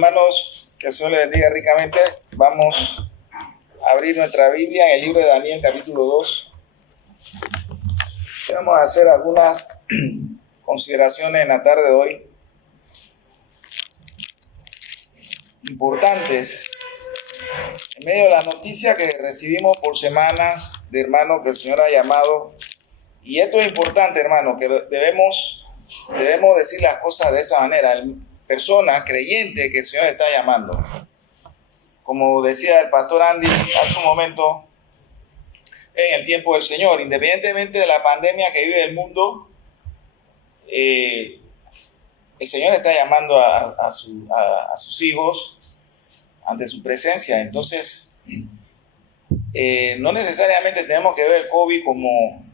hermanos, que el Señor les bendiga ricamente. Vamos a abrir nuestra Biblia en el libro de Daniel, capítulo 2. Vamos a hacer algunas consideraciones en la tarde de hoy, importantes, en medio de la noticia que recibimos por semanas de hermanos que el Señor ha llamado. Y esto es importante, hermano, que debemos decir las cosas de esa manera. Personas creyentes que el Señor está llamando. Como decía el pastor Andy hace un momento, en el tiempo del Señor, independientemente de la pandemia que vive el mundo, el Señor está llamando a sus hijos ante su presencia. Entonces, no necesariamente tenemos que ver el COVID como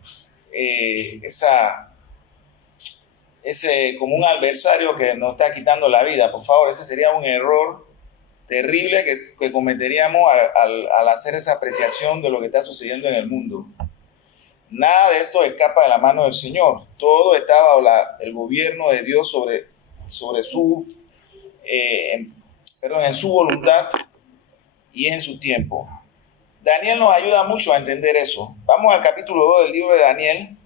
como un adversario que nos está quitando la vida. Por favor, ese sería un error terrible que cometeríamos al hacer esa apreciación de lo que está sucediendo en el mundo. Nada de esto escapa de la mano del Señor. Todo está bajo el gobierno de Dios en su voluntad y en su tiempo. Daniel nos ayuda mucho a entender eso. Vamos al capítulo 2 del libro de Daniel.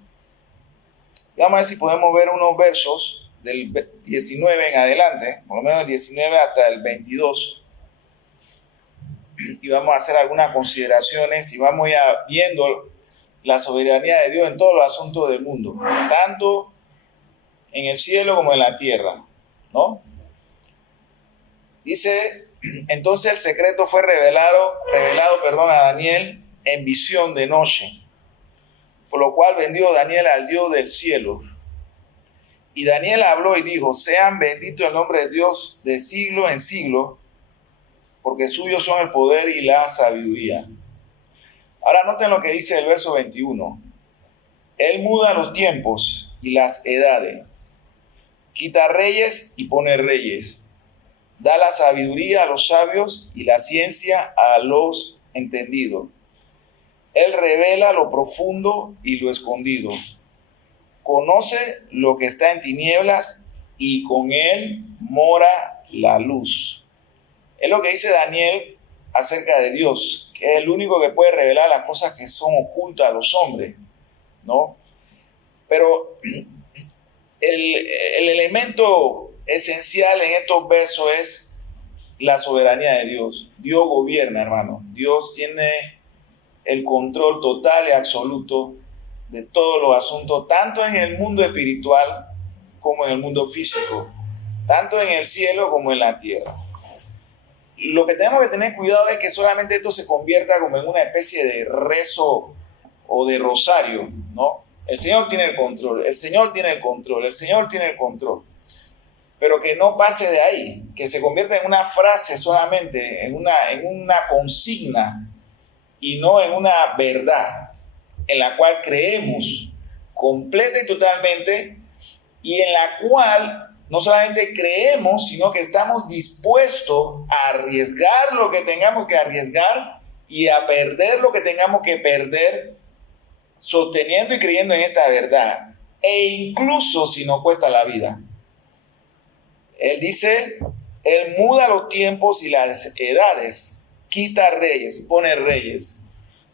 Vamos a ver si podemos ver unos versos del 19 en adelante, por lo menos del 19 hasta el 22. Y vamos a hacer algunas consideraciones y vamos ya viendo la soberanía de Dios en todos los asuntos del mundo, tanto en el cielo como en la tierra, ¿no? Dice, entonces el secreto fue revelado a Daniel en visión de noche. Por lo cual bendijo Daniel al Dios del cielo. Y Daniel habló y dijo, sean benditos el nombre de Dios de siglo en siglo, porque suyos son el poder y la sabiduría. Ahora noten lo que dice el verso 21. Él muda los tiempos y las edades, quita reyes y pone reyes, da la sabiduría a los sabios y la ciencia a los entendidos. Él revela lo profundo y lo escondido. Conoce lo que está en tinieblas y con él mora la luz. Es lo que dice Daniel acerca de Dios, que es el único que puede revelar las cosas que son ocultas a los hombres, ¿no? Pero el elemento esencial en estos versos es la soberanía de Dios. Dios gobierna, hermano. Dios tiene el control total y absoluto de todos los asuntos, tanto en el mundo espiritual como en el mundo físico, tanto en el cielo como en la tierra. Lo que tenemos que tener cuidado es que solamente esto se convierta como en una especie de rezo o de rosario, ¿no? El Señor tiene el control, el Señor tiene el control, el Señor tiene el control. Pero que no pase de ahí, que se convierta en una frase solamente, en una consigna, y no en una verdad en la cual creemos completa y totalmente, y en la cual no solamente creemos, sino que estamos dispuestos a arriesgar lo que tengamos que arriesgar y a perder lo que tengamos que perder, sosteniendo y creyendo en esta verdad, e incluso si nos cuesta la vida. Él dice, Él muda los tiempos y las edades, quita reyes, pone reyes.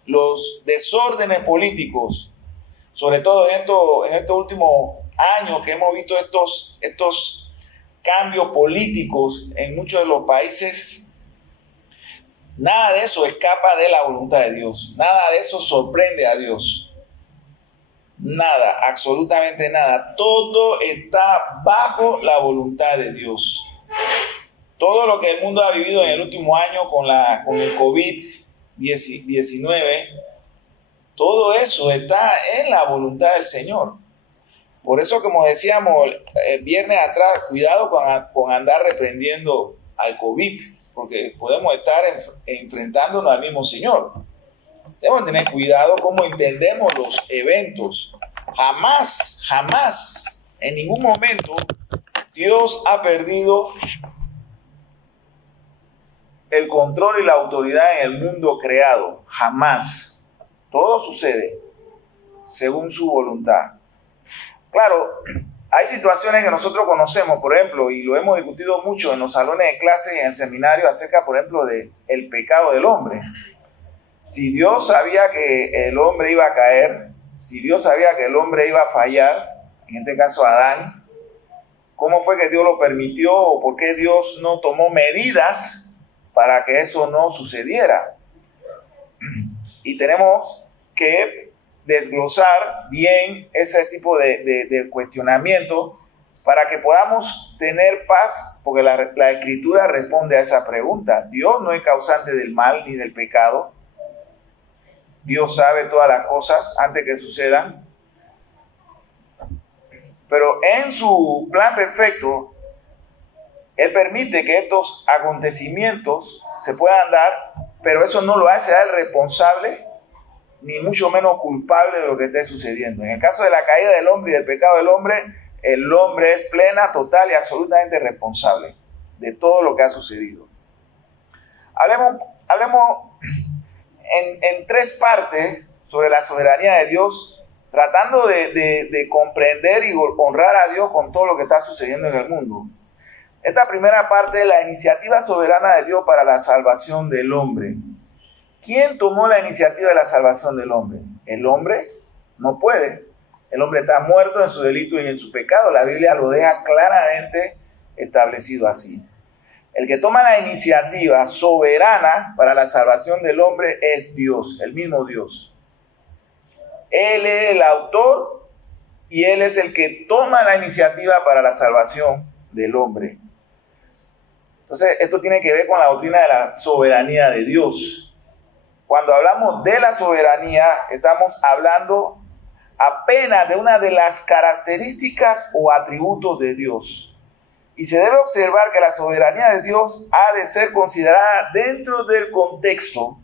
Los desórdenes políticos, sobre todo en estos últimos años que hemos visto estos cambios políticos en muchos de los países, nada de eso escapa de la voluntad de Dios. Nada de eso sorprende a Dios. Nada, absolutamente nada. Todo está bajo la voluntad de Dios. Todo lo que el mundo ha vivido en el último año con el COVID-19, todo eso está en la voluntad del Señor. Por eso, como decíamos el viernes atrás, cuidado con andar reprendiendo al COVID, porque podemos estar enfrentándonos al mismo Señor. Debemos tener cuidado cómo entendemos los eventos. Jamás, en ningún momento, Dios ha perdido el control y la autoridad en el mundo creado. Jamás. Todo sucede según su voluntad. Claro, Hay situaciones que nosotros conocemos, por ejemplo, y lo hemos discutido mucho en los salones de clase y en el seminario acerca, por ejemplo, del pecado del hombre. Si Dios sabía que el hombre iba a caer, si Dios sabía que el hombre iba a fallar, en este caso Adán, ¿cómo fue que Dios lo permitió o por qué Dios no tomó medidas para que eso no sucediera? Y tenemos que desglosar bien ese tipo de cuestionamiento para que podamos tener paz, porque la Escritura responde a esa pregunta. Dios no es causante del mal ni del pecado. Dios sabe todas las cosas antes que sucedan. Pero en su plan perfecto, Él permite que estos acontecimientos se puedan dar, pero eso no lo hace a Él responsable, ni mucho menos culpable de lo que esté sucediendo. En el caso de la caída del hombre y del pecado del hombre, el hombre es plena, total y absolutamente responsable de todo lo que ha sucedido. Hablemos en tres partes sobre la soberanía de Dios, tratando de comprender y honrar a Dios con todo lo que está sucediendo en el mundo. Esta primera parte es la iniciativa soberana de Dios para la salvación del hombre. ¿Quién tomó la iniciativa de la salvación del hombre? El hombre no puede. El hombre está muerto en su delito y en su pecado. La Biblia lo deja claramente establecido así. El que toma la iniciativa soberana para la salvación del hombre es Dios, el mismo Dios. Él es el autor y Él es el que toma la iniciativa para la salvación del hombre. Entonces, esto tiene que ver con la doctrina de la soberanía de Dios. Cuando hablamos de la soberanía, estamos hablando apenas de una de las características o atributos de Dios. Y se debe observar que la soberanía de Dios ha de ser considerada dentro del contexto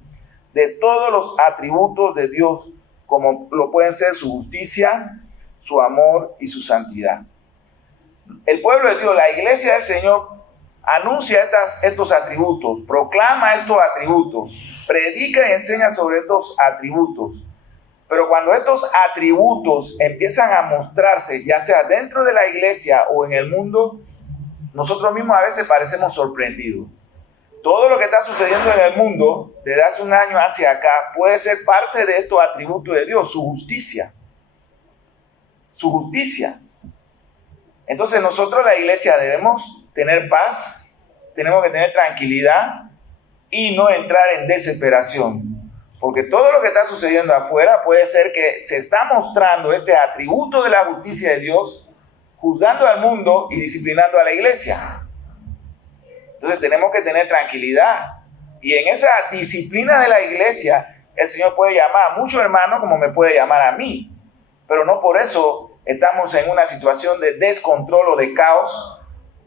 de todos los atributos de Dios, como lo pueden ser su justicia, su amor y su santidad. El pueblo de Dios, la iglesia del Señor, anuncia estos atributos, proclama estos atributos, predica y enseña sobre estos atributos. Pero cuando estos atributos empiezan a mostrarse, ya sea dentro de la iglesia o en el mundo, nosotros mismos a veces parecemos sorprendidos. Todo lo que está sucediendo en el mundo, desde hace un año hacia acá, puede ser parte de estos atributos de Dios, su justicia. Su justicia. Entonces nosotros, la iglesia, debemos tener paz, tenemos que tener tranquilidad y no entrar en desesperación. Porque todo lo que está sucediendo afuera puede ser que se está mostrando este atributo de la justicia de Dios, juzgando al mundo y disciplinando a la iglesia. Entonces tenemos que tener tranquilidad. Y en esa disciplina de la iglesia, el Señor puede llamar a muchos hermanos como me puede llamar a mí. Pero no por eso estamos en una situación de descontrol o de caos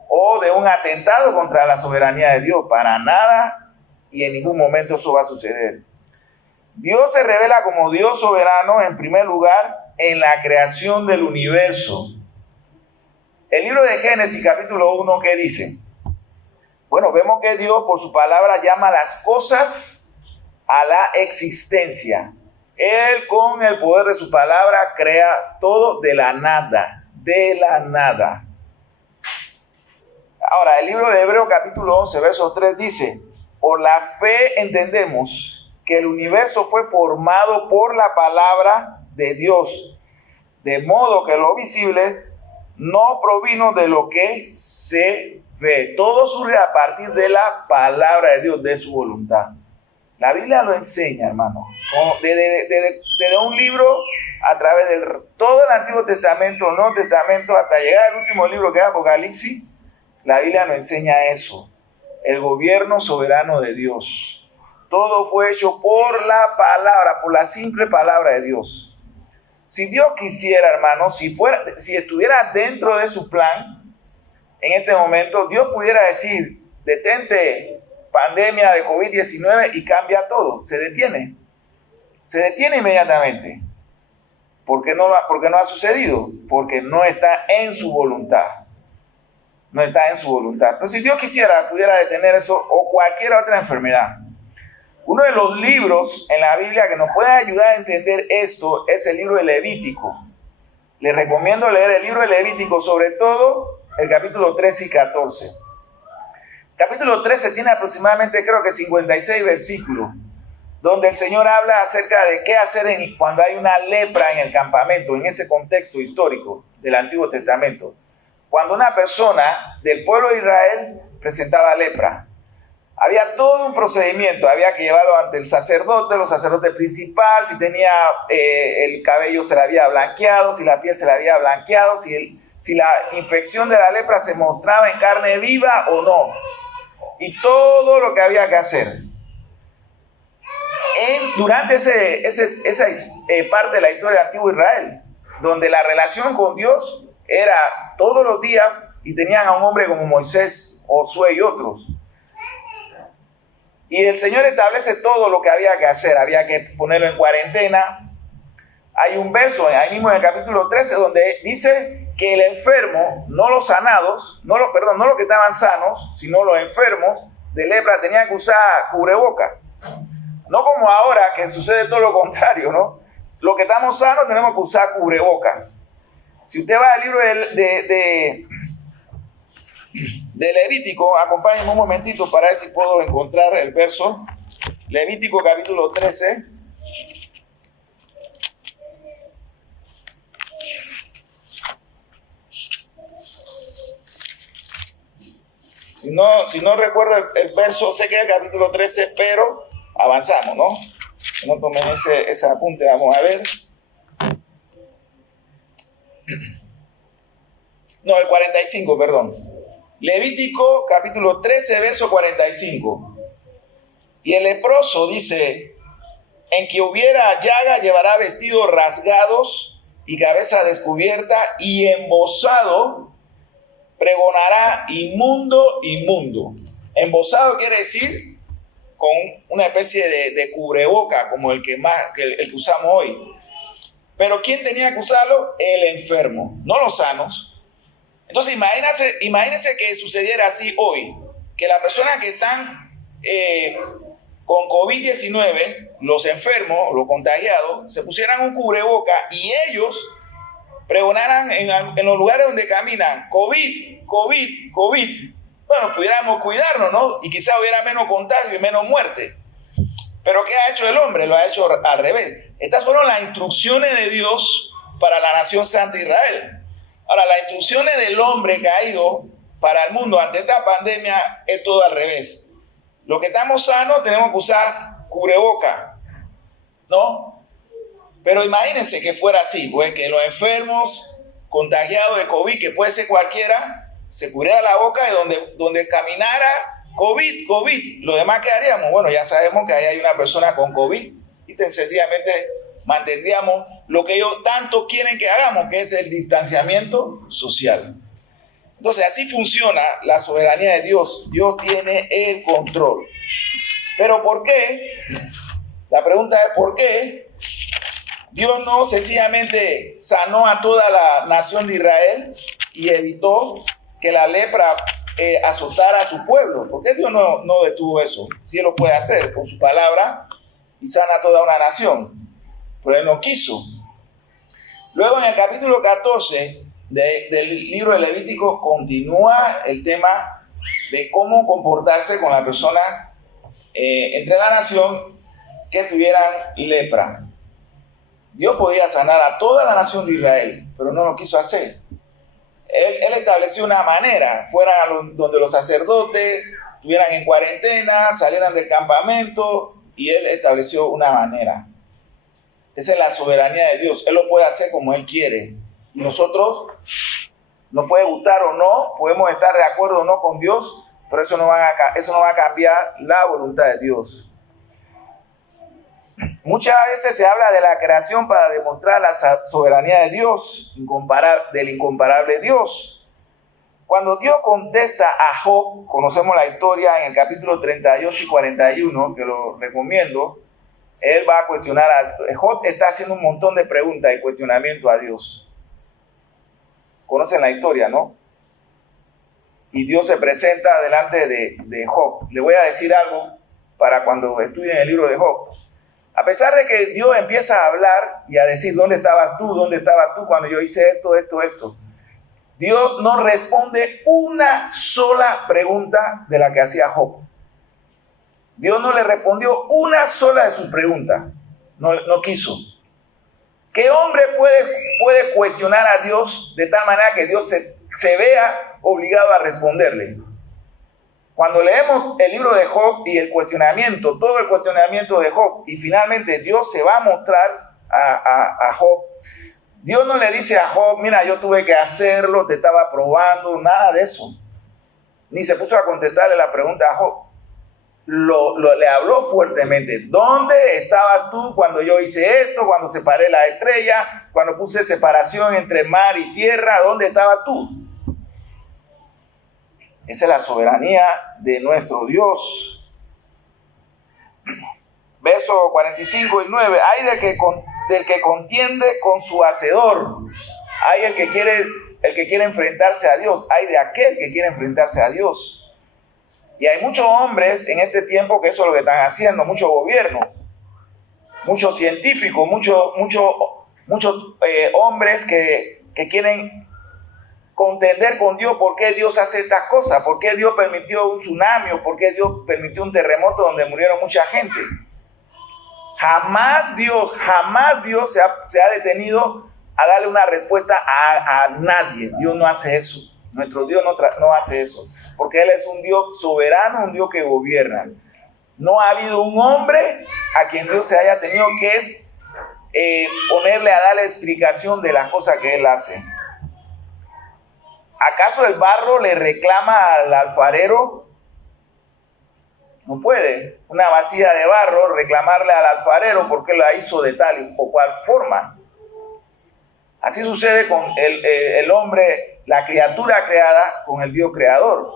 o de un atentado contra la soberanía de Dios. Para nada y en ningún momento eso va a suceder. Dios se revela como Dios soberano en primer lugar en la creación del universo. El libro de Génesis capítulo 1, ¿qué dice? Bueno, vemos que Dios por su palabra llama las cosas a la existencia. Él con el poder de su palabra crea todo de la nada, de la nada. Ahora, el libro de Hebreos capítulo 11, verso 3 dice, por la fe entendemos que el universo fue formado por la palabra de Dios, de modo que lo visible no provino de lo que se ve. Todo surge a partir de la palabra de Dios, de su voluntad. La Biblia lo enseña, hermano. Desde un libro, a través de todo el Antiguo Testamento, el Nuevo Testamento, hasta llegar al último libro que es Apocalipsis, la Biblia nos enseña eso. El gobierno soberano de Dios. Todo fue hecho por la palabra, por la simple palabra de Dios. Si Dios quisiera, hermano, si estuviera dentro de su plan, en este momento, Dios pudiera decir, detente pandemia de COVID-19 y cambia todo. Se detiene. Se detiene inmediatamente. ¿Por qué no ha sucedido? Porque no está en su voluntad. No está en su voluntad. Pero si Dios quisiera, pudiera detener eso o cualquier otra enfermedad. Uno de los libros en la Biblia que nos puede ayudar a entender esto es el libro de Levítico. Les recomiendo leer el libro de Levítico, sobre todo el capítulo 13 y 14. Capítulo 13 tiene aproximadamente, creo que 56 versículos, donde el Señor habla acerca de qué hacer cuando hay una lepra en el campamento, en ese contexto histórico del Antiguo Testamento. Cuando una persona del pueblo de Israel presentaba lepra, había todo un procedimiento, había que llevarlo ante el sacerdote principal, si tenía el cabello se le había blanqueado, si la piel se le había blanqueado, si la infección de la lepra se mostraba en carne viva o no, y todo lo que había que hacer. Durante esa parte de la historia del Antiguo Israel, donde la relación con Dios era todos los días, y tenían a un hombre como Moisés, Josué y otros. Y el Señor establece todo lo que había que hacer. Había que ponerlo en cuarentena. Hay un verso ahí mismo en el capítulo 13 donde dice que el enfermo, no los sanados, no los que estaban sanos, sino los enfermos de lepra tenían que usar cubrebocas. No como ahora, que sucede todo lo contrario, ¿no? Los que estamos sanos tenemos que usar cubrebocas. Si usted va al libro de Levítico, acompáñenme un momentito para ver si puedo encontrar el verso. Levítico capítulo 13. Si no recuerdo el verso, sé que es el capítulo 13, pero avanzamos, ¿no? No tomen ese apunte, vamos a ver. No, el 45, perdón. Levítico capítulo 13, verso 45. Y el leproso dice: en que hubiera llaga llevará vestidos rasgados y cabeza descubierta, y embozado pregonará inmundo, inmundo. Embozado quiere decir con una especie de cubreboca, como el que usamos hoy. Pero ¿quién tenía que usarlo? El enfermo, no los sanos. Entonces imagínense que sucediera así hoy, que las personas que están con COVID-19, los enfermos, los contagiados, se pusieran un cubreboca y ellos pregonaran en los lugares donde caminan: COVID, COVID, COVID. Bueno, pudiéramos cuidarnos, ¿no? Y quizá hubiera menos contagio y menos muerte. Pero ¿qué ha hecho el hombre? Lo ha hecho al revés. Estas fueron las instrucciones de Dios para la nación santa Israel. Ahora, las instrucciones del hombre caído para el mundo ante esta pandemia es todo al revés. Los que estamos sanos tenemos que usar cubreboca, ¿no? Pero imagínense que fuera así, pues, que los enfermos contagiados de COVID, que puede ser cualquiera, se cubriera la boca y donde caminara COVID, COVID. Lo demás, ¿qué haríamos? Bueno, ya sabemos que ahí hay una persona con COVID y sencillamente mantendríamos lo que ellos tanto quieren que hagamos, que es el distanciamiento social. Entonces, así funciona la soberanía de Dios. Dios tiene el control. Pero ¿por qué? La pregunta es ¿por qué Dios no sencillamente sanó a toda la nación de Israel y evitó que la lepra azotara a su pueblo? ¿Por qué Dios no detuvo eso? Si Él lo puede hacer con su palabra y sana a toda una nación. Pero Él no quiso. Luego, en el capítulo 14 del libro de Levítico, continúa el tema de cómo comportarse con la persona entre la nación que tuvieran lepra. Dios podía sanar a toda la nación de Israel, pero no lo quiso hacer. Él estableció una manera: fueran donde los sacerdotes, estuvieran en cuarentena, salieran del campamento, y Él estableció una manera. Esa es la soberanía de Dios. Él lo puede hacer como Él quiere. Y nosotros, nos puede gustar o no, podemos estar de acuerdo o no con Dios, pero eso no va a cambiar la voluntad de Dios. Muchas veces se habla de la creación para demostrar la soberanía de Dios, del incomparable Dios. Cuando Dios contesta a Job, conocemos la historia en el capítulo 38 y 41, que lo recomiendo. Él va a cuestionar Job está haciendo un montón de preguntas y cuestionamiento a Dios. Conocen la historia, ¿no? Y Dios se presenta delante de Job. Le voy a decir algo para cuando estudien el libro de Job. A pesar de que Dios empieza a hablar y a decir, ¿dónde estabas tú? ¿Dónde estabas tú cuando yo hice esto? Dios no responde una sola pregunta de la que hacía Job. Dios no le respondió una sola de sus preguntas. No quiso. ¿Qué hombre puede cuestionar a Dios de tal manera que Dios se vea obligado a responderle? Cuando leemos el libro de Job y el cuestionamiento, todo el cuestionamiento de Job, y finalmente Dios se va a mostrar a Job, Dios no le dice a Job, mira, yo tuve que hacerlo, te estaba probando, nada de eso. Ni se puso a contestarle la pregunta a Job. Le habló fuertemente. ¿Dónde estabas tú cuando yo hice esto? Cuando separé la estrella, cuando puse separación entre mar y tierra, ¿dónde estabas tú? Esa es la soberanía de nuestro Dios. Verso 45 y 9. Hay del que contiende con su hacedor. Hay el que quiere enfrentarse a Dios. Hay de aquel que quiere enfrentarse a Dios. Y hay muchos hombres en este tiempo que eso es lo que están haciendo, muchos gobiernos, muchos científicos, muchos hombres que quieren contender con Dios por qué Dios hace estas cosas, por qué Dios permitió un tsunami o por qué Dios permitió un terremoto donde murieron mucha gente. Jamás Dios se ha detenido a darle una respuesta a nadie. Dios no hace eso. Nuestro Dios no hace eso. Porque Él es un Dios soberano, un Dios que gobierna. No ha habido un hombre a quien Dios se haya tenido que ponerle a darle explicación de las cosas que Él hace. ¿Acaso el barro le reclama al alfarero? No puede una vasija de barro reclamarle al alfarero porque la hizo de tal o cual forma. Así sucede con el hombre, la criatura creada, con el Dios creador.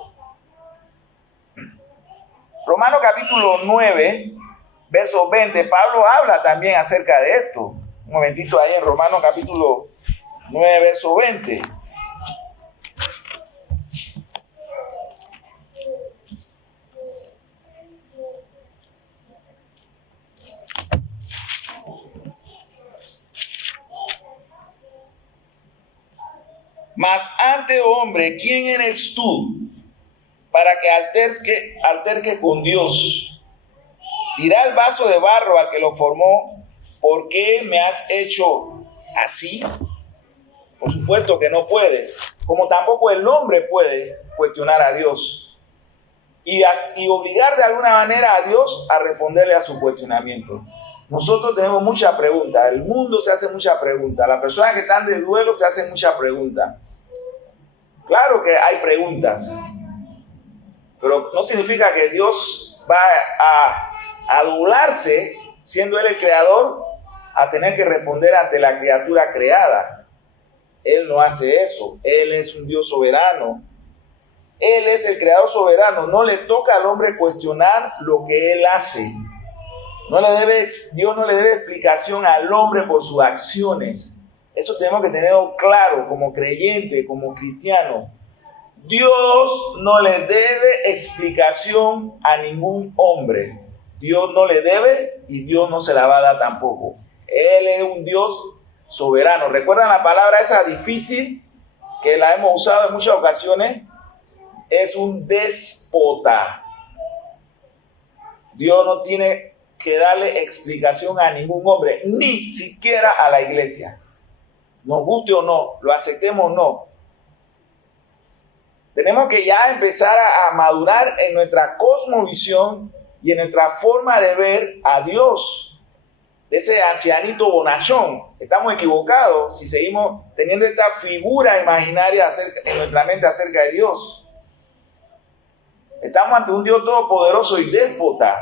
Romanos capítulo 9, verso 20, Pablo habla también acerca de esto. Un momentito ahí en Romanos capítulo 9, verso 20. Mas antes, hombre, ¿quién eres tú para que alterque con Dios? Dirá el vaso de barro al que lo formó, ¿por qué me has hecho así? Por supuesto que no puede, como tampoco el hombre puede cuestionar a Dios y obligar de alguna manera a Dios a responderle a su cuestionamiento. Nosotros tenemos muchas preguntas, el mundo se hace muchas preguntas, las personas que están de duelo se hacen muchas preguntas. Claro que hay preguntas, pero no significa que Dios va a doblarse, siendo Él el creador, a tener que responder ante la criatura creada. Él no hace eso. Él es un Dios soberano. Él es el creador soberano. No le toca al hombre cuestionar lo que Él hace. Dios no le debe explicación al hombre por sus acciones. Eso tenemos que tenerlo claro como creyente, como cristiano. Dios no le debe explicación a ningún hombre. Dios no le debe y Dios no se la va a dar tampoco. Él es un Dios soberano. ¿Recuerdan la palabra esa difícil que la hemos usado en muchas ocasiones? Es un déspota. Dios no tiene que darle explicación a ningún hombre, ni siquiera a la iglesia. Nos guste o no, lo aceptemos o no. Tenemos que ya empezar a madurar en nuestra cosmovisión y en nuestra forma de ver a Dios. De ese ancianito bonachón. Estamos equivocados si seguimos teniendo esta figura imaginaria en nuestra mente acerca de Dios. Estamos ante un Dios todopoderoso y déspota,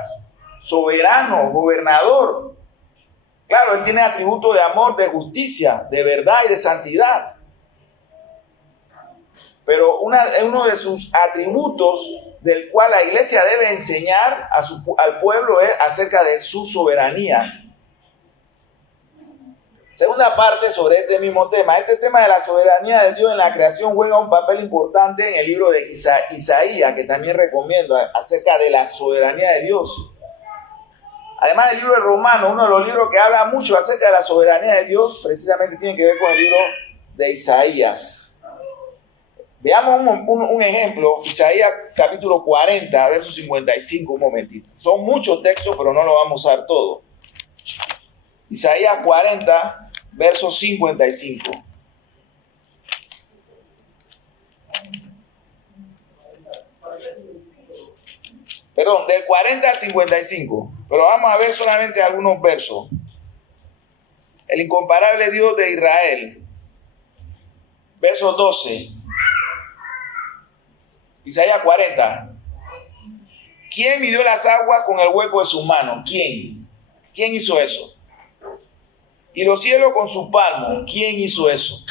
soberano, gobernador. Claro, Él tiene atributos de amor, de justicia, de verdad y de santidad. Pero uno de sus atributos del cual la iglesia debe enseñar al pueblo es acerca de su soberanía. Segunda parte sobre este mismo tema. Este tema de la soberanía de Dios en la creación juega un papel importante en el libro de Isaías, que también recomiendo, acerca de la soberanía de Dios. Además del libro de Romanos, uno de los libros que habla mucho acerca de la soberanía de Dios, precisamente tiene que ver con el libro de Isaías. Veamos un ejemplo, Isaías capítulo 40, verso 55, un momentito. Son muchos textos, pero no lo vamos a usar todo. Isaías 40, verso 55. Perdón, del 40 al 55. Pero vamos a ver solamente algunos versos. El incomparable Dios de Israel. Verso 12. Isaías 40. ¿Quién midió las aguas con el hueco de su mano? ¿Quién? ¿Quién hizo eso? Y los cielos con su palmo. ¿Quién hizo eso?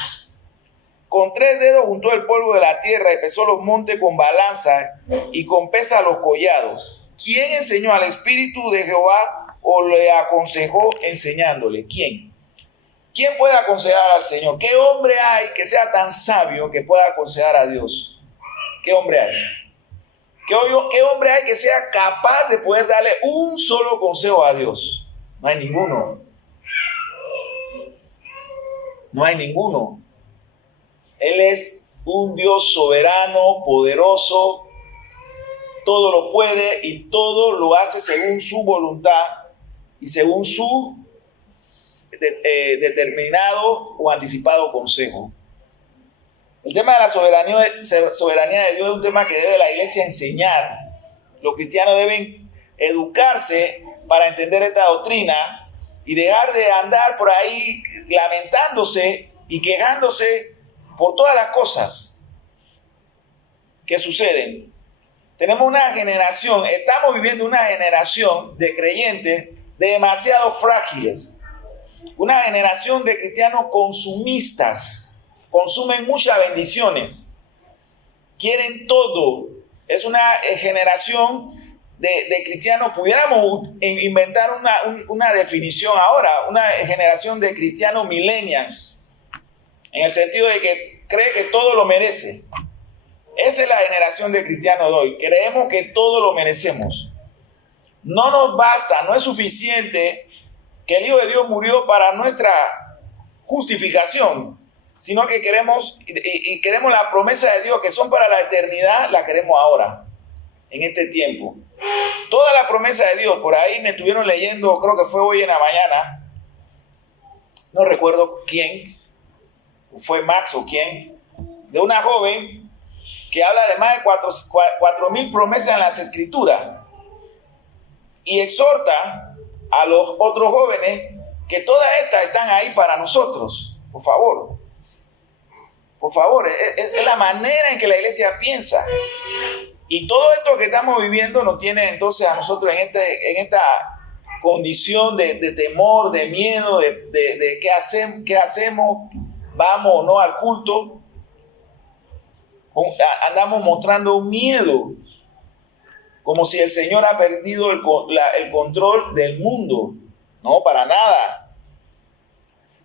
Con 3 dedos juntó el polvo de la tierra y pesó los montes con balanza y con pesa los collados. ¿Quién enseñó al Espíritu de Jehová o le aconsejó enseñándole? ¿Quién? ¿Quién puede aconsejar al Señor? ¿Qué hombre hay que sea tan sabio que pueda aconsejar a Dios? ¿Qué hombre hay? ¿Qué hombre hay que sea capaz de poder darle un solo consejo a Dios? No hay ninguno. No hay ninguno. Él es un Dios soberano, poderoso, todo lo puede y todo lo hace según su voluntad y según su determinado o anticipado consejo. El tema de la soberanía de Dios es un tema que debe la iglesia enseñar. Los cristianos deben educarse para entender esta doctrina y dejar de andar por ahí lamentándose y quejándose por todas las cosas que suceden. Tenemos una generación, estamos viviendo una generación de creyentes demasiado frágiles. Una generación de cristianos consumistas. Consumen muchas bendiciones. Quieren todo. Es una generación de cristianos. Pudiéramos inventar una definición ahora. Una generación de cristianos millennials. En el sentido de que cree que todo lo merece. Esa es la generación de cristianos de hoy. Creemos que todo lo merecemos. No nos basta, no es suficiente que el Hijo de Dios murió para nuestra justificación, sino que queremos la promesa de Dios que son para la eternidad, la queremos ahora, en este tiempo. Toda la promesa de Dios, por ahí me estuvieron leyendo, creo que fue hoy en la mañana, no recuerdo quién, fue Max o quién, de una joven que habla de más de 4,000 promesas en las Escrituras y exhorta a los otros jóvenes que todas estas están ahí para nosotros. Por favor, es la manera en que la iglesia piensa. Y todo esto que estamos viviendo nos tiene entonces a nosotros en esta condición de temor, de miedo, de qué hacemos, vamos o no al culto. Andamos mostrando un miedo, como si el Señor ha perdido el control del mundo. No, para nada.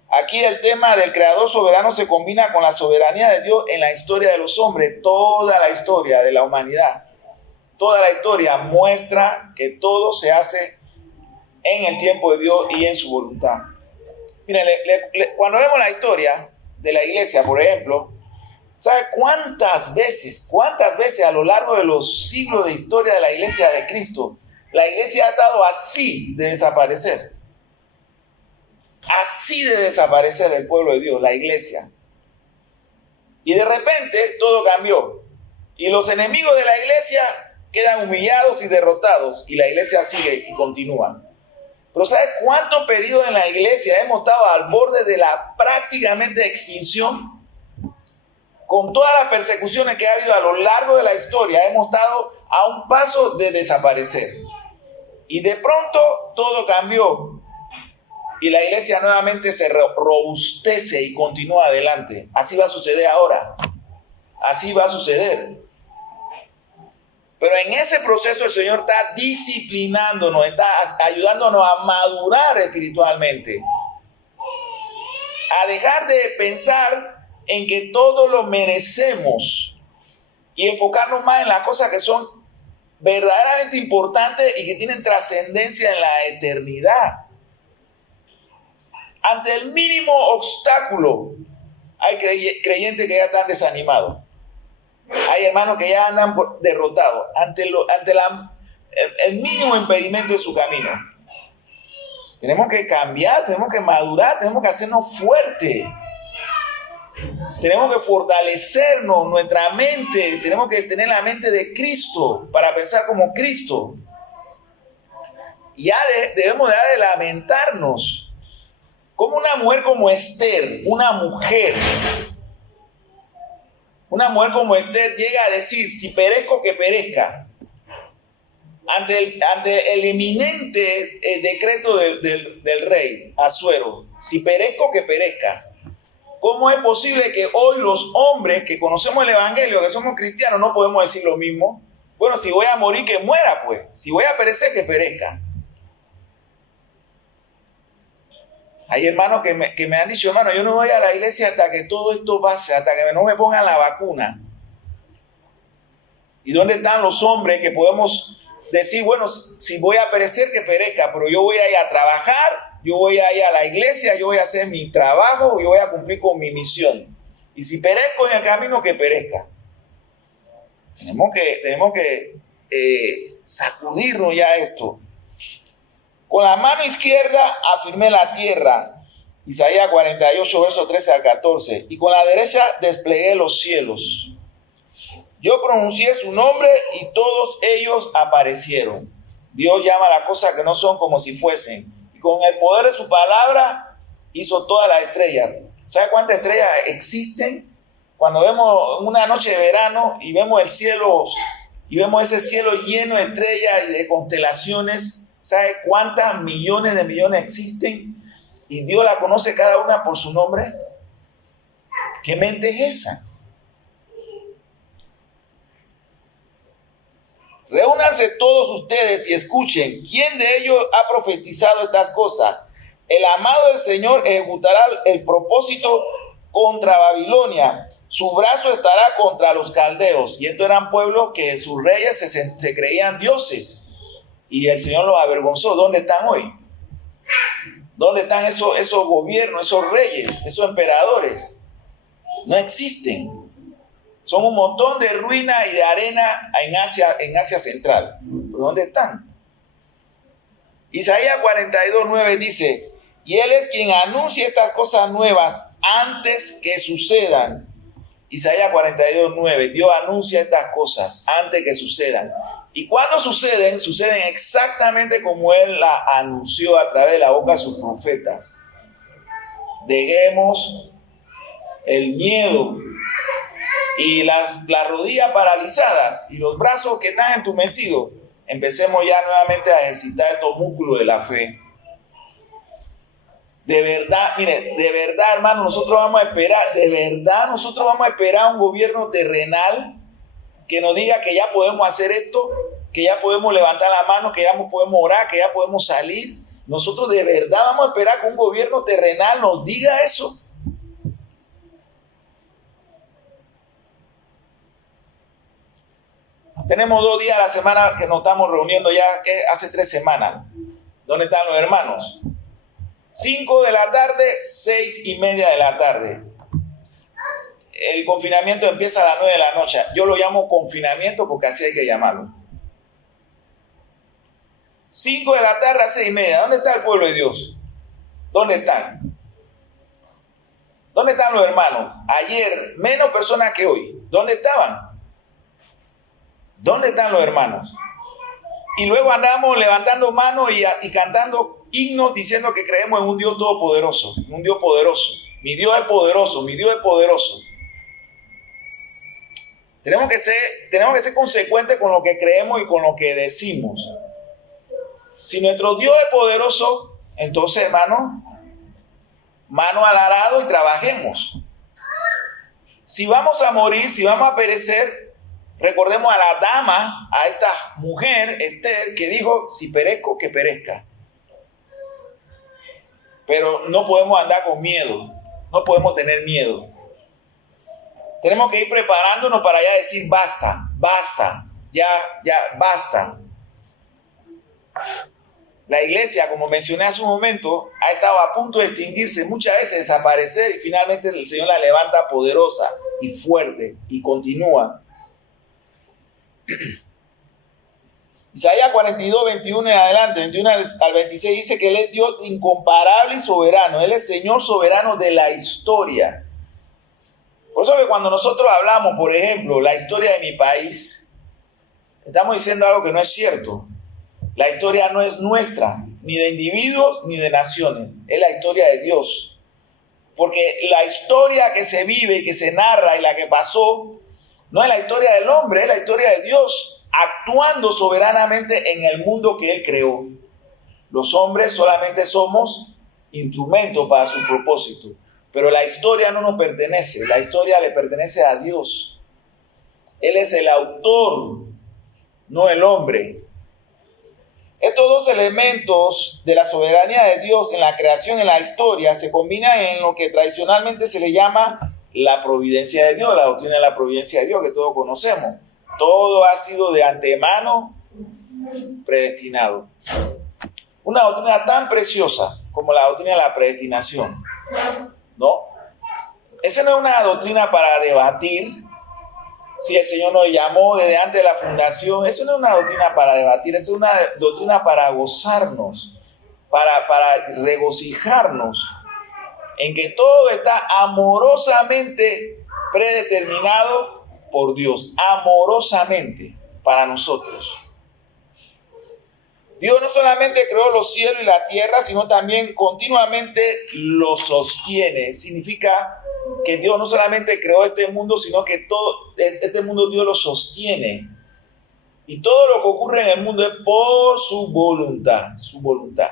Aquí el tema del Creador soberano se combina con la soberanía de Dios en la historia de los hombres. Toda la historia de la humanidad, toda la historia muestra que todo se hace en el tiempo de Dios y en su voluntad. Miren, cuando vemos la historia de la iglesia, por ejemplo, ¿sabe cuántas veces a lo largo de los siglos de historia de la iglesia de Cristo, la iglesia ha estado así de desaparecer? Así de desaparecer el pueblo de Dios, la iglesia. Y de repente todo cambió. Y los enemigos de la iglesia quedan humillados y derrotados. Y la iglesia sigue y continúa. Pero ¿sabe cuántos periodos en la iglesia hemos estado al borde de la prácticamente extinción? Con todas las persecuciones que ha habido a lo largo de la historia, hemos estado a un paso de desaparecer. Y de pronto todo cambió. Y la iglesia nuevamente se robustece y continúa adelante. Así va a suceder ahora. Así va a suceder. Pero en ese proceso el Señor está disciplinándonos, está ayudándonos a madurar espiritualmente. A dejar de pensar en que todo lo merecemos y enfocarnos más en las cosas que son verdaderamente importantes y que tienen trascendencia en la eternidad. Ante el mínimo obstáculo, hay creyentes que ya están desanimados. Hay hermanos que ya andan derrotados ante el mínimo impedimento de su camino. Tenemos que cambiar, tenemos que madurar, tenemos que hacernos fuertes. Tenemos que fortalecernos nuestra mente, tenemos que tener la mente de Cristo para pensar como Cristo. Ya debemos dejar de lamentarnos. Como una mujer como Esther, una mujer como Esther llega a decir, si perezco, que perezca. Ante el eminente decreto del rey Asuero, si perezco, que perezca. ¿Cómo es posible que hoy los hombres que conocemos el evangelio, que somos cristianos, no podemos decir lo mismo? Bueno, si voy a morir, que muera, pues. Si voy a perecer, que perezca. Hay hermanos que me han dicho, hermano, yo no voy a la iglesia hasta que todo esto pase, hasta que no me pongan la vacuna. ¿Y dónde están los hombres que podemos decir, bueno, si voy a perecer, que perezca, pero yo voy a ir a trabajar, yo voy a ir a la iglesia, yo voy a hacer mi trabajo, yo voy a cumplir con mi misión? Y si perezco en el camino, que perezca. Tenemos que sacudirnos ya esto. Con la mano izquierda afirmé la tierra, Isaías 48, versos 13 al 14, y con la derecha desplegué los cielos. Yo pronuncié su nombre y todos ellos aparecieron. Dios llama a las cosas que no son como si fuesen. Y con el poder de su palabra hizo todas las estrellas. ¿Sabe cuántas estrellas existen? Cuando vemos una noche de verano y vemos el cielo, y vemos ese cielo lleno de estrellas y de constelaciones, ¿sabe cuántas millones de millones existen? Y Dios la conoce cada una por su nombre. ¿Qué mente es esa? Reúnanse todos ustedes y escuchen. ¿Quién de ellos ha profetizado estas cosas? El amado del Señor ejecutará el propósito contra Babilonia. Su brazo estará contra los caldeos. Y estos eran pueblos que sus reyes se creían dioses. Y el Señor los avergonzó. ¿Dónde están hoy? ¿Dónde están esos gobiernos, esos reyes, esos emperadores? No existen. Son un montón de ruina y de arena en Asia Central. ¿Pero dónde están? Isaías 42:9 dice, y Él es quien anuncia estas cosas nuevas antes que sucedan. Isaías 42:9, Dios anuncia estas cosas antes que sucedan. Y cuando suceden exactamente como Él la anunció a través de la boca de sus profetas. Dejemos el miedo y las rodillas paralizadas y los brazos que están entumecidos. Empecemos ya nuevamente a ejercitar estos músculos de la fe. De verdad, mire, de verdad, hermano, nosotros vamos a esperar un gobierno terrenal que nos diga que ya podemos hacer esto, que ya podemos levantar la mano, que ya podemos orar, que ya podemos salir. Nosotros de verdad vamos a esperar que un gobierno terrenal nos diga eso. Tenemos 2 días a la semana que nos estamos reuniendo ya, que hace 3 semanas. ¿Dónde están los hermanos? 5 de la tarde, 6:30 de la tarde. El confinamiento empieza a las 9 de la noche. Yo lo llamo confinamiento porque así hay que llamarlo. 5 de la tarde a 6:30. ¿Dónde está el pueblo de Dios? ¿Dónde están? ¿Dónde están los hermanos? Ayer, menos personas que hoy. ¿Dónde estaban? ¿Dónde están los hermanos? Y luego andamos levantando manos y cantando himnos diciendo que creemos en un Dios todopoderoso. Un Dios poderoso. Mi Dios es poderoso, mi Dios es poderoso. Tenemos que ser consecuentes con lo que creemos y con lo que decimos. Si nuestro Dios es poderoso, entonces, hermano, mano al arado y trabajemos. Si vamos a morir, si vamos a perecer, recordemos a la dama, a esta mujer, Esther, que dijo, si perezco, que perezca. Pero no podemos andar con miedo, no podemos tener miedo. Tenemos que ir preparándonos para ya decir, basta, basta. Ya, basta. La iglesia, como mencioné hace un momento, ha estado a punto de extinguirse, muchas veces desaparecer, y finalmente el Señor la levanta poderosa y fuerte y continúa. Isaías 42, 21 en adelante, 21 al 26, dice que Él es Dios incomparable y soberano. Él es Señor soberano de la historia. Por eso que cuando nosotros hablamos, por ejemplo, la historia de mi país, estamos diciendo algo que no es cierto. La historia no es nuestra, ni de individuos ni de naciones. Es la historia de Dios. Porque la historia que se vive y que se narra y la que pasó, no es la historia del hombre, es la historia de Dios actuando soberanamente en el mundo que Él creó. Los hombres solamente somos instrumentos para su propósito. Pero la historia no nos pertenece, la historia le pertenece a Dios. Él es el autor, no el hombre. Estos dos elementos de la soberanía de Dios en la creación y en la historia se combinan en lo que tradicionalmente se le llama la providencia de Dios, la doctrina de la providencia de Dios que todos conocemos. Todo ha sido de antemano predestinado. Una doctrina tan preciosa como la doctrina de la predestinación, ¿no? Esa no es una doctrina para debatir si el Señor nos llamó desde antes de la fundación. Eso no es una doctrina para debatir, es una doctrina para gozarnos, para regocijarnos en que todo está amorosamente predeterminado por Dios, amorosamente para nosotros. Dios no solamente creó los cielos y la tierra, sino también continuamente los sostiene. Significa que Dios no solamente creó este mundo, sino que todo este mundo Dios lo sostiene. Y todo lo que ocurre en el mundo es por su voluntad, su voluntad.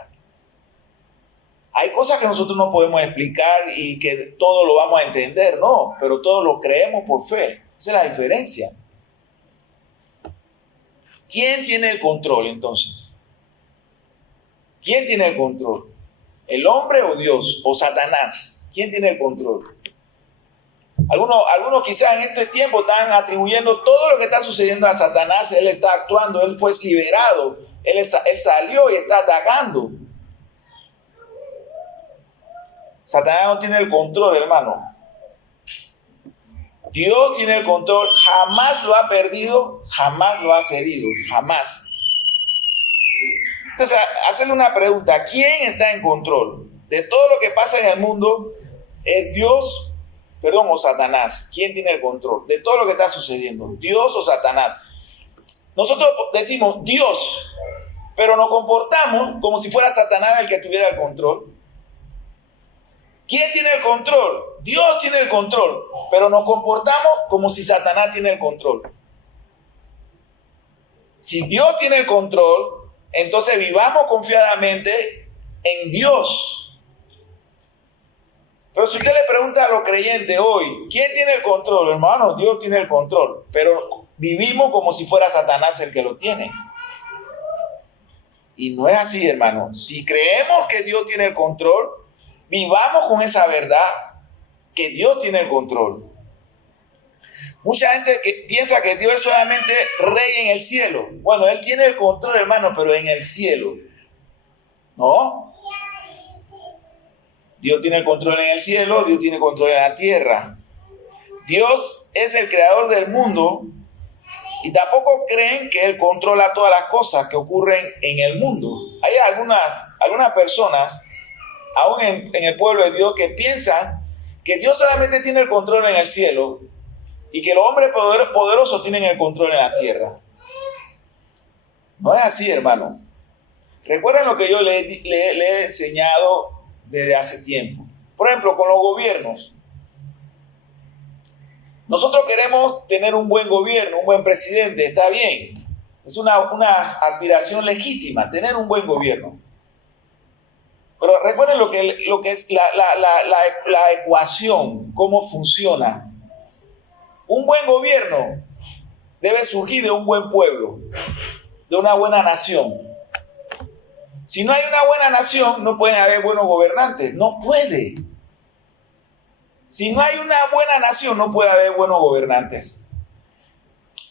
Hay cosas que nosotros no podemos explicar y que todo lo vamos a entender, no, pero todo lo creemos por fe. Esa es la diferencia. ¿Quién tiene el control entonces? ¿Quién tiene el control? ¿El hombre o Dios? ¿O Satanás? ¿Quién tiene el control? Algunos quizás en este tiempo están atribuyendo todo lo que está sucediendo a Satanás. Él está actuando, él fue liberado, él salió y está atacando. Satanás no tiene el control, hermano. Dios tiene el control, jamás lo ha perdido, jamás lo ha cedido, jamás. Entonces, hacerle una pregunta: ¿quién está en control de todo lo que pasa en el mundo? ¿Es Dios, o Satanás? ¿Quién tiene el control de todo lo que está sucediendo? ¿Dios o Satanás? Nosotros decimos Dios, pero nos comportamos como si fuera Satanás el que tuviera el control. ¿Quién tiene el control? Dios tiene el control, pero nos comportamos como si Satanás tiene el control. Si Dios tiene el control, entonces vivamos confiadamente en Dios. Pero si usted le pregunta a los creyentes hoy, ¿quién tiene el control? Hermano, Dios tiene el control, pero vivimos como si fuera Satanás el que lo tiene. Y no es así, hermano. Si creemos que Dios tiene el control, vivamos con esa verdad, que Dios tiene el control. Mucha gente que piensa que Dios es solamente rey en el cielo. Bueno, Él tiene el control, hermano, pero en el cielo. ¿No? Dios tiene el control en el cielo, Dios tiene control en la tierra. Dios es el creador del mundo y tampoco creen que Él controla todas las cosas que ocurren en el mundo. Hay algunas personas, aún en el pueblo de Dios, que piensan que Dios solamente tiene el control en el cielo y que los hombres poderosos tienen el control en la tierra. No es así, hermano. Recuerden lo que yo le he enseñado desde hace tiempo. Por ejemplo, con los gobiernos. Nosotros queremos tener un buen gobierno, un buen presidente, está bien. Es una aspiración legítima, tener un buen gobierno. Pero recuerden lo que es la ecuación, cómo funciona. Un buen gobierno debe surgir de un buen pueblo, de una buena nación. Si no hay una buena nación, no pueden haber buenos gobernantes. No puede. Si no hay una buena nación, no puede haber buenos gobernantes.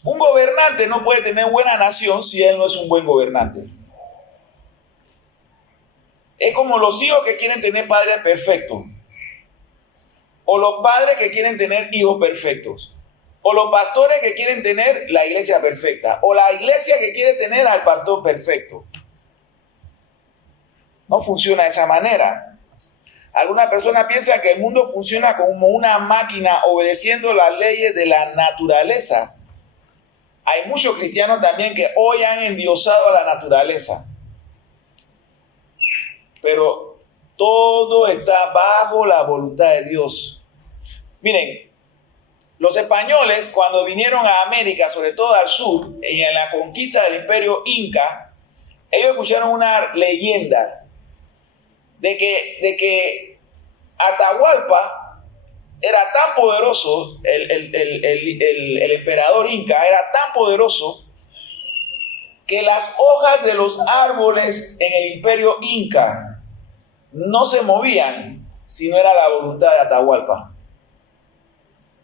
Un gobernante no puede tener buena nación si él no es un buen gobernante. Es como los hijos que quieren tener padres perfectos. O los padres que quieren tener hijos perfectos. O los pastores que quieren tener la iglesia perfecta. O la iglesia que quiere tener al pastor perfecto. No funciona de esa manera. Algunas personas piensan que el mundo funciona como una máquina obedeciendo las leyes de la naturaleza. Hay muchos cristianos también que hoy han endiosado a la naturaleza. Pero todo está bajo la voluntad de Dios. Miren, los españoles cuando vinieron a América, sobre todo al sur, y en la conquista del imperio Inca, ellos escucharon una leyenda de que Atahualpa era tan poderoso, el emperador Inca era tan poderoso, que las hojas de los árboles en el imperio Inca no se movían si no era la voluntad de Atahualpa.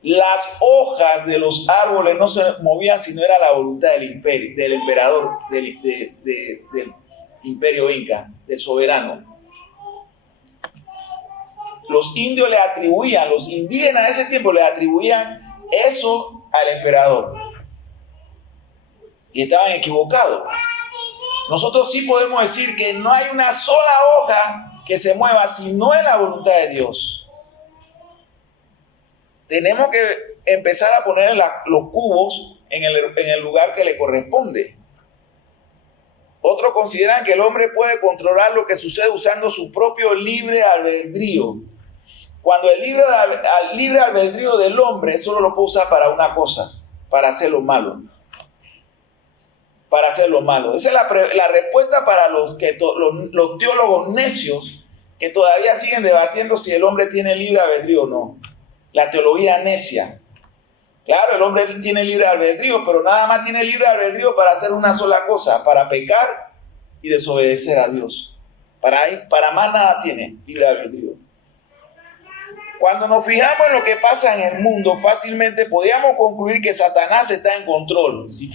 Las hojas de los árboles no se movían si no era la voluntad del emperador, del imperio Inca, del soberano. Los indios le atribuían, los indígenas de ese tiempo le atribuían eso al emperador. Y estaban equivocados. Nosotros sí podemos decir que no hay una sola hoja que se mueva si no es la voluntad de Dios. Tenemos que empezar a poner los cubos en el lugar que le corresponde. Otros consideran que el hombre puede controlar lo que sucede usando su propio libre albedrío. Cuando el libre albedrío del hombre solo lo puede usar para una cosa, para hacer lo malo. Para hacer lo malo. Esa es la respuesta para los teólogos necios que todavía siguen debatiendo si el hombre tiene libre albedrío o no. La teología necia. Claro, el hombre tiene libre albedrío, pero nada más tiene libre albedrío para hacer una sola cosa, para pecar y desobedecer a Dios. Para más nada tiene libre albedrío. Cuando nos fijamos en lo que pasa en el mundo, fácilmente podríamos concluir que Satanás está en control. Si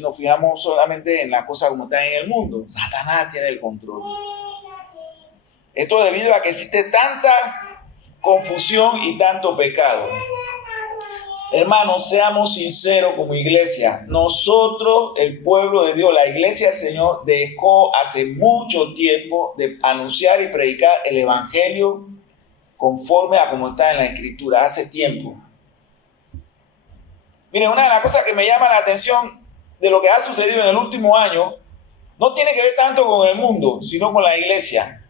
nos fijamos solamente en las cosas como están en el mundo, Satanás tiene el control. Esto debido a que existe tanta confusión y tanto pecado. Hermanos, seamos sinceros como iglesia. Nosotros, el pueblo de Dios, la iglesia del Señor, dejó hace mucho tiempo de anunciar y predicar el evangelio conforme a como está en la Escritura, hace tiempo. Miren, una de las cosas que me llama la atención de lo que ha sucedido en el último año no tiene que ver tanto con el mundo, sino con la iglesia.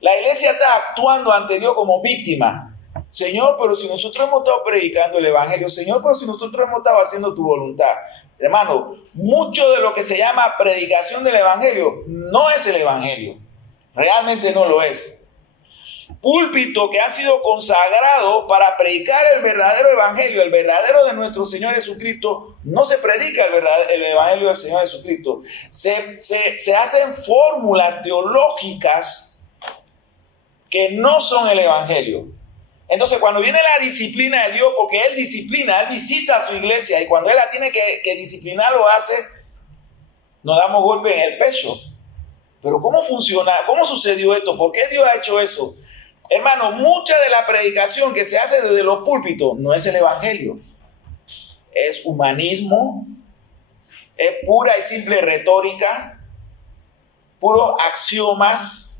La iglesia está actuando ante Dios como víctima. Señor, pero si nosotros hemos estado predicando el evangelio, Señor, pero si nosotros hemos estado haciendo tu voluntad. Hermano, mucho de lo que se llama predicación del evangelio no es el evangelio. Realmente no lo es. Púlpitos que han sido consagrados para predicar el verdadero evangelio, el verdadero de nuestro Señor Jesucristo, no se predica el evangelio del Señor Jesucristo. Se hacen fórmulas teológicas que no son el evangelio. Entonces, cuando viene la disciplina de Dios, porque Él disciplina, Él visita a su iglesia, y cuando Él la tiene que disciplinar, lo hace, nos damos golpe en el pecho. Pero ¿cómo funciona? ¿Cómo sucedió esto? ¿Por qué Dios ha hecho eso? Hermano, mucha de la predicación que se hace desde los púlpitos no es el evangelio. Es humanismo, es pura y simple retórica, puros axiomas,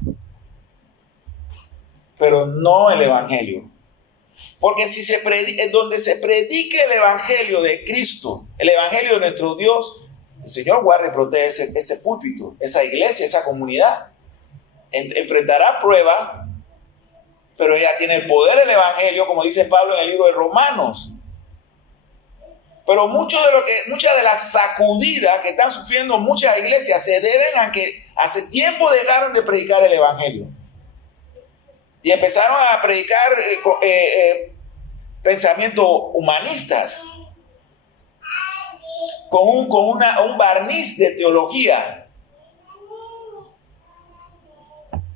pero no el evangelio. Porque si donde se predique el evangelio de Cristo, el evangelio de nuestro Dios, el Señor guarda y protege ese púlpito, esa iglesia, esa comunidad. Enfrentará pruebas, pero ella tiene el poder del evangelio, como dice Pablo en el libro de Romanos. Pero muchas de las sacudidas que están sufriendo muchas iglesias se deben a que hace tiempo dejaron de predicar el evangelio. Y empezaron a predicar pensamientos humanistas con un barniz de teología.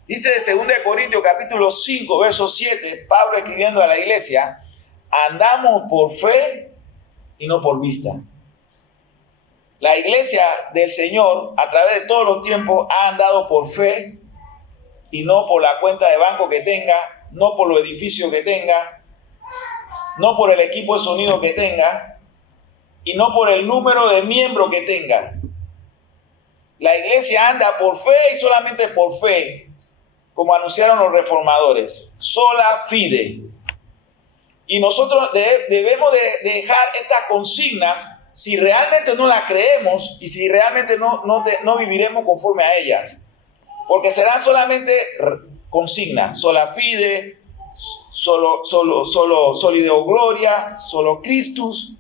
Dice de 2 Corintios capítulo 5, verso 7, Pablo escribiendo a la iglesia: andamos por fe y no por vista. La iglesia del Señor, a través de todos los tiempos, ha andado por fe y no por la cuenta de banco que tenga, no por los edificios que tenga, no por el equipo de sonido que tenga y no por el número de miembros que tenga. La iglesia anda por fe y solamente por fe, como anunciaron los reformadores, sola fide. Y nosotros debemos de dejar estas consignas si realmente no las creemos y si realmente no viviremos conforme a ellas. Porque serán solamente consignas, sola fide, solo Deo gloria, solo Christus.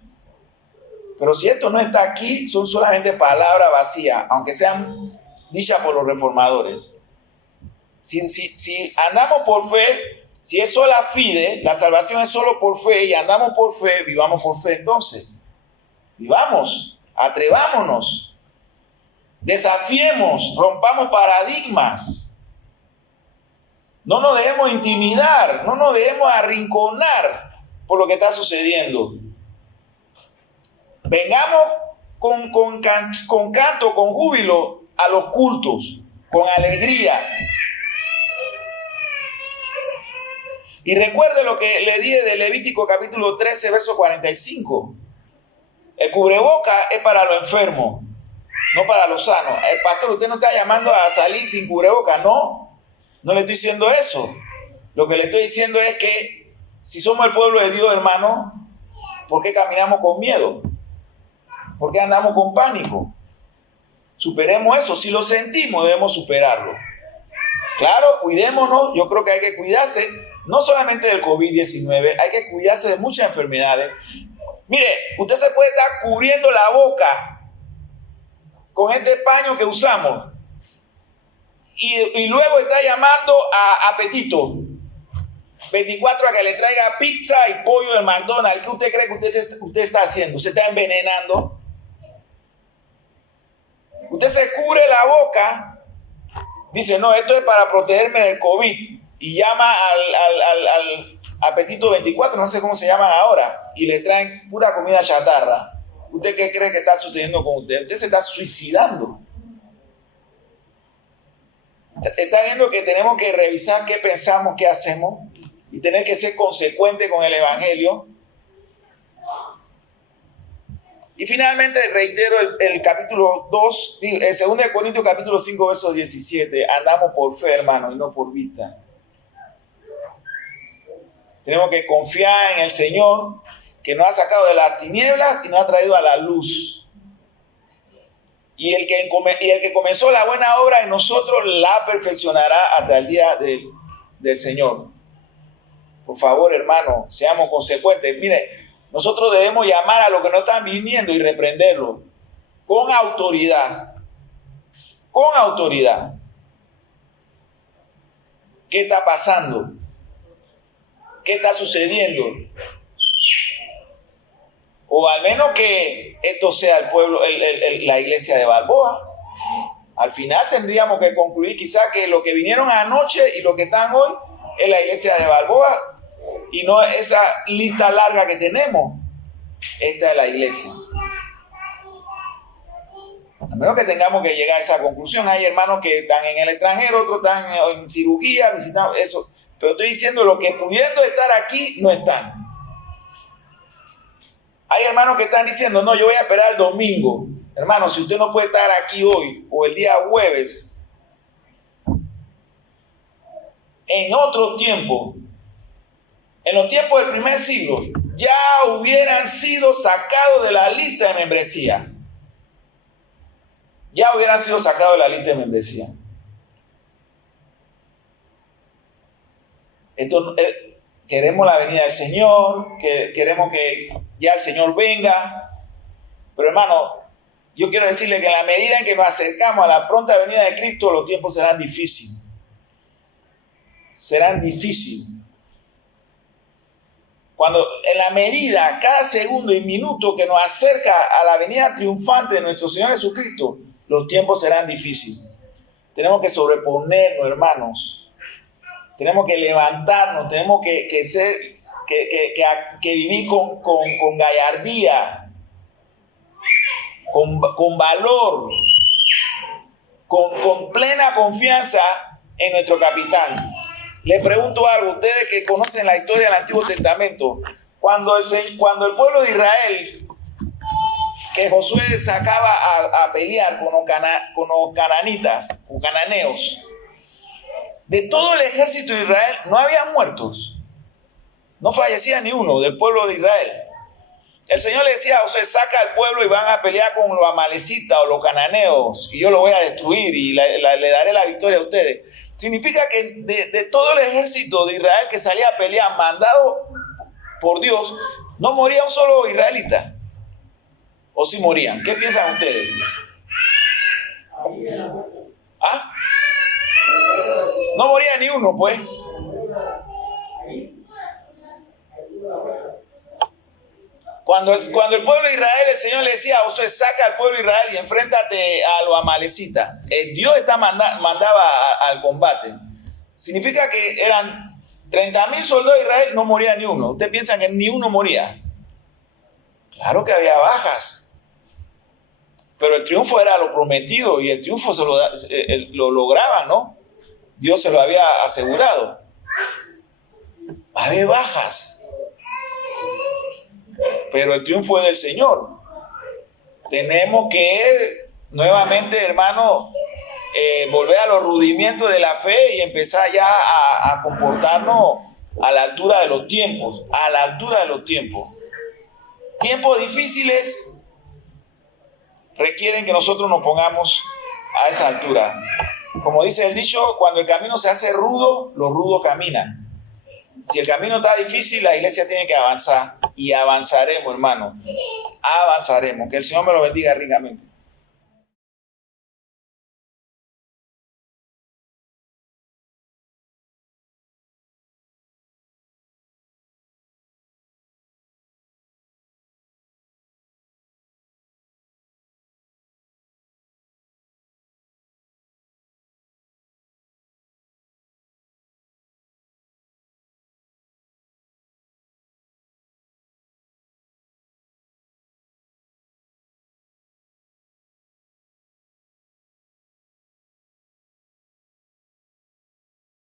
Pero si esto no está aquí, son solamente palabras vacías, aunque sean dichas por los reformadores. Si andamos por fe, si es sola fide, la salvación es solo por fe y andamos por fe, vivamos por fe entonces. Vivamos, atrevámonos, desafiemos, rompamos paradigmas. No nos dejemos intimidar, no nos dejemos arrinconar por lo que está sucediendo. Vengamos con canto, con júbilo a los cultos, con alegría. Y recuerde lo que le dije de Levítico capítulo 13, verso 45. El cubreboca es para los enfermos, no para los sanos. El pastor, usted no está llamando a salir sin cubreboca, no le estoy diciendo eso. Lo que le estoy diciendo es que si somos el pueblo de Dios, hermano, ¿por qué caminamos con miedo? ¿Por qué andamos con pánico? Superemos eso. Si lo sentimos, debemos superarlo. Claro, cuidémonos. Yo creo que hay que cuidarse, no solamente del COVID-19, hay que cuidarse de muchas enfermedades. Mire, usted se puede estar cubriendo la boca con este paño que usamos y luego está llamando a Apetito 24 a que le traiga pizza y pollo del McDonald's. ¿Qué usted cree que usted está haciendo? ¿Usted está envenenando? Usted se cubre la boca, dice, no, esto es para protegerme del COVID, y llama al Apetito 24, no sé cómo se llaman ahora, y le traen pura comida chatarra. ¿Usted qué cree que está sucediendo con usted? Usted se está suicidando. Está viendo que tenemos que revisar qué pensamos, qué hacemos, y tener que ser consecuente con el Evangelio. Y finalmente reitero el capítulo 2, el 2 Corintios capítulo 5, verso 17. Andamos por fe, hermano, y no por vista. Tenemos que confiar en el Señor, que nos ha sacado de las tinieblas y nos ha traído a la luz. Y el que comenzó la buena obra en nosotros la perfeccionará hasta el día del Señor. Por favor, hermano, seamos consecuentes. Mire, nosotros debemos llamar a los que no están viniendo y reprenderlos con autoridad. Con autoridad. ¿Qué está pasando? ¿Qué está sucediendo? O al menos que esto sea el pueblo, la iglesia de Balboa. Al final tendríamos que concluir quizás que los que vinieron anoche y los que están hoy es la iglesia de Balboa y no esa lista larga que tenemos. Esta es la iglesia. A menos que tengamos que llegar a esa conclusión. Hay hermanos que están en el extranjero, otros están en cirugía, visitando eso. Pero estoy diciendo, los que pudiendo estar aquí no están. Hay hermanos que están diciendo, no, yo voy a esperar el domingo. Hermano, si usted no puede estar aquí hoy o el día jueves, en otro tiempo, en los tiempos del primer siglo, ya hubieran sido sacados de la lista de membresía. Ya hubieran sido sacados de la lista de membresía. Entonces, queremos la venida del Señor, queremos que ya el Señor venga. Pero hermano, yo quiero decirle que en la medida en que nos acercamos a la pronta venida de Cristo, los tiempos serán difíciles. Serán difíciles. Cuando en la medida, cada segundo y minuto que nos acerca a la venida triunfante de nuestro Señor Jesucristo, los tiempos serán difíciles. Tenemos que sobreponernos, hermanos. Tenemos que levantarnos, tenemos que vivir con gallardía. con valor, con plena confianza en nuestro capitán. Les pregunto algo, ustedes que conocen la historia del Antiguo Testamento, cuando el pueblo de Israel, que Josué sacaba a pelear con los cananitas o cananeos, de todo el ejército de Israel no había muertos, no fallecía ni uno del pueblo de Israel. El Señor le decía a Josué, saca al pueblo y van a pelear con los amalecitas o los cananeos y yo lo voy a destruir y le daré la victoria a ustedes. Significa que de todo el ejército de Israel que salía a pelear, mandado por Dios, no moría un solo israelita. ¿O sí morían? ¿Qué piensan ustedes? ¿Ah? No moría ni uno, pues. Cuando el pueblo de Israel, el Señor le decía a Josué, saca al pueblo de Israel y enfréntate a los amalecitas. Dios mandaba al combate. Significa que eran 30,000 soldados de Israel, no moría ni uno. ¿Ustedes piensan que ni uno moría? Claro que había bajas. Pero el triunfo era lo prometido y el triunfo lo lograban, ¿no? Dios se lo había asegurado. Había bajas. Pero el triunfo es del Señor. Tenemos que nuevamente, hermano, volver a los rudimentos de la fe y empezar ya a comportarnos a la altura de los tiempos. A la altura de los tiempos. Tiempos difíciles requieren que nosotros nos pongamos a esa altura. Como dice el dicho, cuando el camino se hace rudo, los rudos caminan. Si el camino está difícil, la iglesia tiene que avanzar. Y avanzaremos, hermano. Avanzaremos. Que el Señor me lo bendiga ricamente.